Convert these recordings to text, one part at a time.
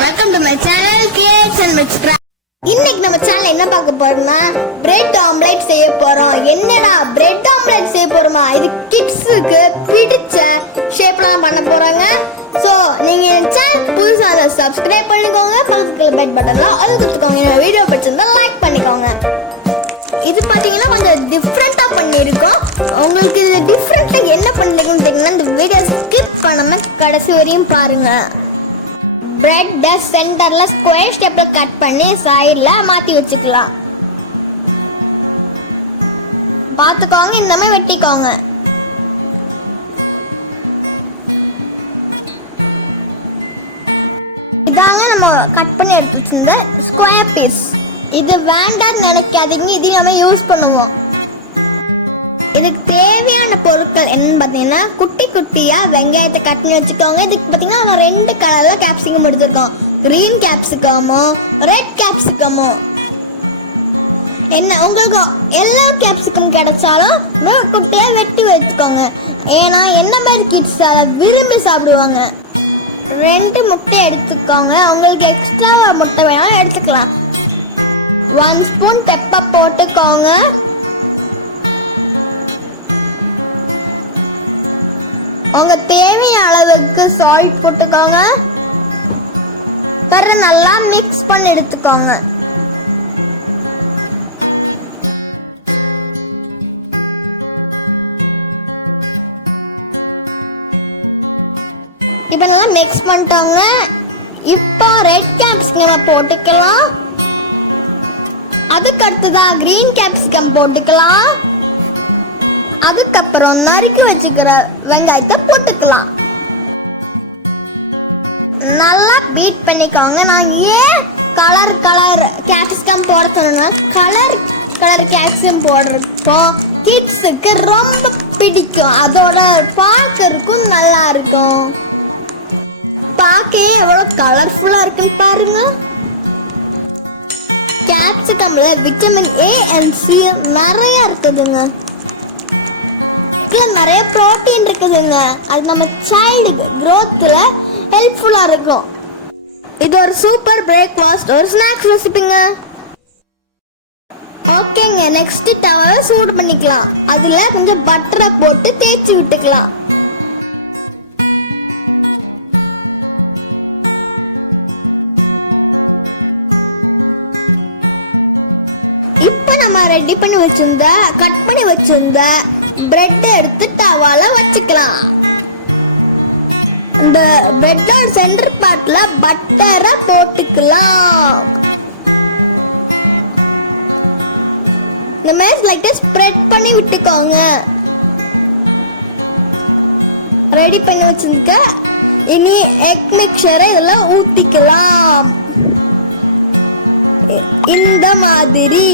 Welcome to my channel creates and mix. இன்னைக்கு நம்ம சேனல்ல என்ன பார்க்க போறோம்னா பிரெட் ஆம்லெட் செய்ய போறோம். என்னடா பிரெட் ஆம்லெட் செய்ய போறோமா? இது கிட்ஸுக்கு பிடிச்ச ஷேப்ல தான் பண்ண போறாங்க. சோ நீங்க சேனல் புதுசா அதை சப்ஸ்கிரைப் பண்ணிக்கோங்க, பக்கத்துல பெல் பட்டன்ல அது குத்துக்கோங்க. இந்த வீடியோ பிடிச்சிருந்தா லைக் பண்ணிக்கோங்க. இது பாத்தீங்கன்னா கொஞ்சம் டிஃப்ரெண்டா பண்ணிருக்கோம். உங்களுக்கு இது டிஃப்ரெண்டா என்ன பண்ணிருக்குன்னு தெரியுங்கன்னா இந்த வீடியோ ஸ்கிப் பண்ணாம கடைசி வரையும் பாருங்க. பிரெட் சென்டர்ல ஸ்கொயர் ஷேப்ல கட் பண்ணி சைடுல மாத்தி வச்சுக்கலாம். பாத்துக்கோங்க, இந்த மாதிரி வெட்டிக்கோங்க. இதாங்க நம்ம கட் பண்ணி எடுத்து வச்சிருந்த ஸ்கொயர் பீஸ். இது வேண்டாம்னு நினைக்காதீங்க, இது நம்ம யூஸ் பண்ணுவோம். இதுக்கு தேவையான பொருட்கள் என்னன்னு பார்த்தீங்கன்னா குட்டி குட்டியா வெங்காயத்தை கட் பண்ணி வச்சுக்கோங்க. இதுக்கு பார்த்தீங்கன்னா நம்ம 2 கலர்ல கேப்சிகம் எடுத்துருக்கோம். கிரீன் கேப்சிகமோ ரெட் கேப்சிகமோ, என்ன உங்களுக்கு எல்லா கேப்சிகம் கிடைச்சாலும் குட்டியா வெட்டி வச்சுக்கோங்க. ஏன்னா என்ன மாதிரி கிட்ஸ் அதை விரும்பி சாப்பிடுவாங்க. 2 முட்டை எடுத்துக்கோங்க. உங்களுக்கு எக்ஸ்ட்ரா முட்டை வேணாலும் எடுத்துக்கலாம். 1 ஸ்பூன் பெப்பர் போட்டுக்கோங்க. உங்க தேவையான அளவுக்கு சால்ட் போட்டுக்கோங்க. பிறகு நல்லா மிக்ஸ் பண்ணி எடுத்துக்கோங்க. இப்போ நல்லா மிக்ஸ் பண்ணிட்டோங்க. இப்போ ரெட் கேப்சிகம் போட்டுக்கலாம். அதுக்கு அடுத்ததான் கிரீன் கேப்சிகம் போட்டுக்கலாம். அதுக்கப்புறம் நறுக்கி வச்சுக்கிற வெங்காயத்தை போட்டுக்கலாம். நல்லா பீட் பண்ணிக்கோங்க. நான் ஏன் கலர் கேப்சிகம் போட சொன்னா கலர் கேப்சிகம் போடுறப்போ கிட்ஸுக்கு ரொம்ப பிடிக்கும். அதோட பார்க்கறதுக்கும் நல்லா இருக்கும். பார்க்க எவ்வளவு கலர்ஃபுல்லா இருக்குன்னு பாருங்க. கேப்சிகம்ல விட்டமின் A and C நிறைய இருக்குதுங்க. நிறைய புரோட்டீன் இருக்குதுங்க. அது நம்ம சைல்டு growthல ஹெல்ப்ஃபுல்லா இருக்கும். இது ஒரு சூப்பர் பிரேக்ஃபாஸ்ட், ஒரு ஸ்நாக்ஸ் ரெசிபிங்க. ஓகேங்க, நெக்ஸ்ட் டவலை சூடு பண்ணிக்கலாம். அதுல கொஞ்சம் பட்டரை போட்டு தேய்ச்சி விட்டுக்கலாம். இப்போ நம்ம ரெடி பண்ணி வச்சிருந்த கட் பண்ணி வச்சிருந்த பிரெட் எடுத்து டவால வச்சுக்கலாம். இந்த பிரெட்டோட சென்டர் பார்ட்ல பட்டரை போட்டுக்கலாம். இந்த மாதிரி லைட்டா ஸ்ப்ரெட் பண்ணி விட்டுக்கோங்க. ரெடி பண்ணி வச்சிருக்க இனி எக் மிக்சரை இதெல்லாம் ஊத்திக்கலாம். இந்த மாதிரி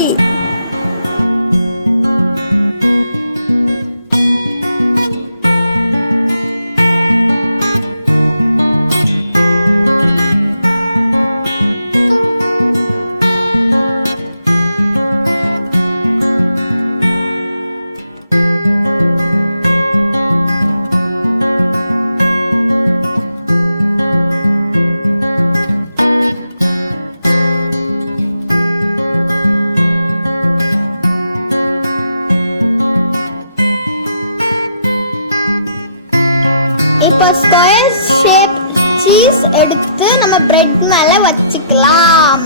இப்போ ஸ்கொயர் ஷேப் சீஸ் எடுத்து நம்ம பிரெட் மேல வச்சுக்கலாம்.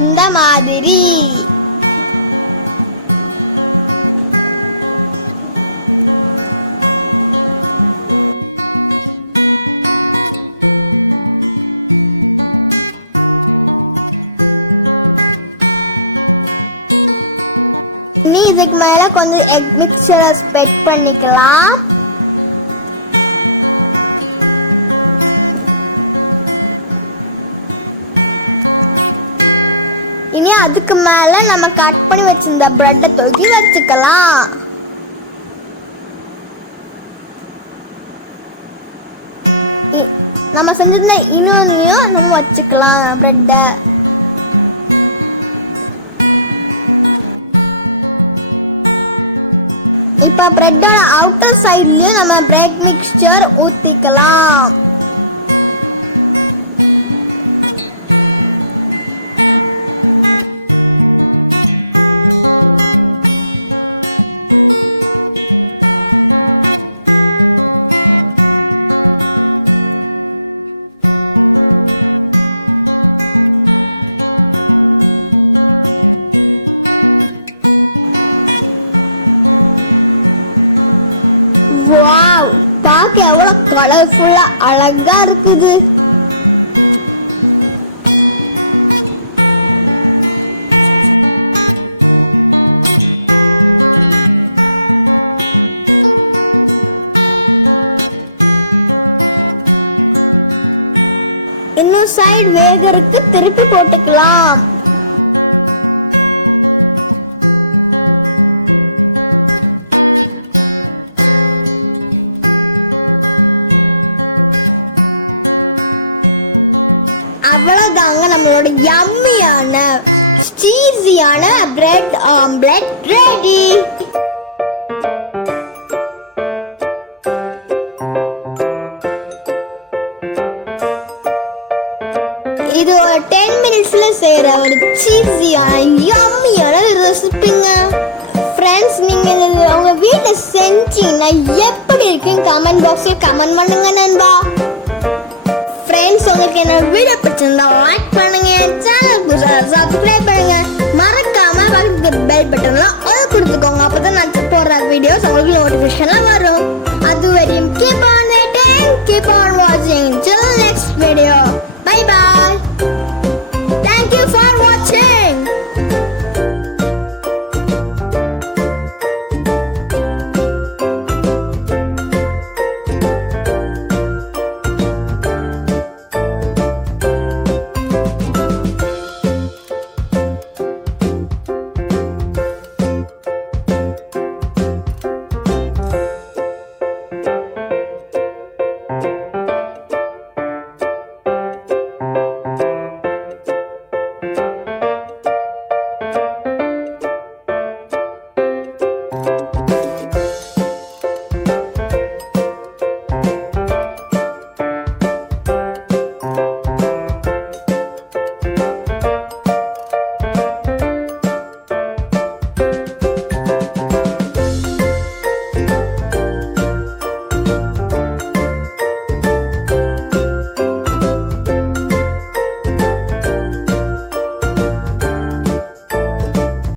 இந்த மாதிரி நீ இதுக்கு மேல கொஞ்சம் எக் மிக்சரை ஸ்ப்ரெட் பண்ணிக்கலாம். இனி அதுக்கு மேல நம்ம கட் பண்ணி வச்சிருந்த பிரெட்டை தூக்கி வச்சுக்கலாம். நம்ம செஞ்சிருந்த இன்னொன்னையும் நம்ம வச்சுக்கலாம் பிரெட்டை. இப்போ பிரெட்டோட அவுட்டர் சைட்லயும் நம்ம பிரெட் மிக்ஸ்சர் ஊத்திக்கலாம். வாவ், பார்க்க எவ்வளவு கலர்ஃபுல்லா அழகா இருக்குது. இன்னும் சைடு வேகருக்கு திருப்பி போட்டுக்கலாம். அவ்வளவுதாங்க, நம்மளோட யம்மியான சீஸியான பிரெட் ஆம்லெட் ரெடி. இது ஒரு 10 மினிட்ஸ்ல செய்யற ஒரு சீஸியான யம்மியான ரெசிபிங்க. ஃப்ரெண்ட்ஸ், நீங்க உங்க வீட்டை செஞ்சீங்கன்னா எப்படி இருக்குன்னு கமெண்ட் பாக்ஸ்ல கமெண்ட் பண்ணுங்க நண்பா. ஃப்ரெண்ட்ஸ், உங்களுக்கு என்ன வீடியோ பிடிச்சிருந்தா லைக் பண்ணுங்க, சேனலுக்கு சப்ஸ்கிரைப் பண்ணுங்க, மறக்காம பக்கத்துல பெல் பட்டன்ல ஆல் கொடுத்துக்கோங்க. அப்பதான் நான் போடுற வீடியோஸ் உங்களுக்கு நோட்டிஃபிகேஷன்ல வரும்.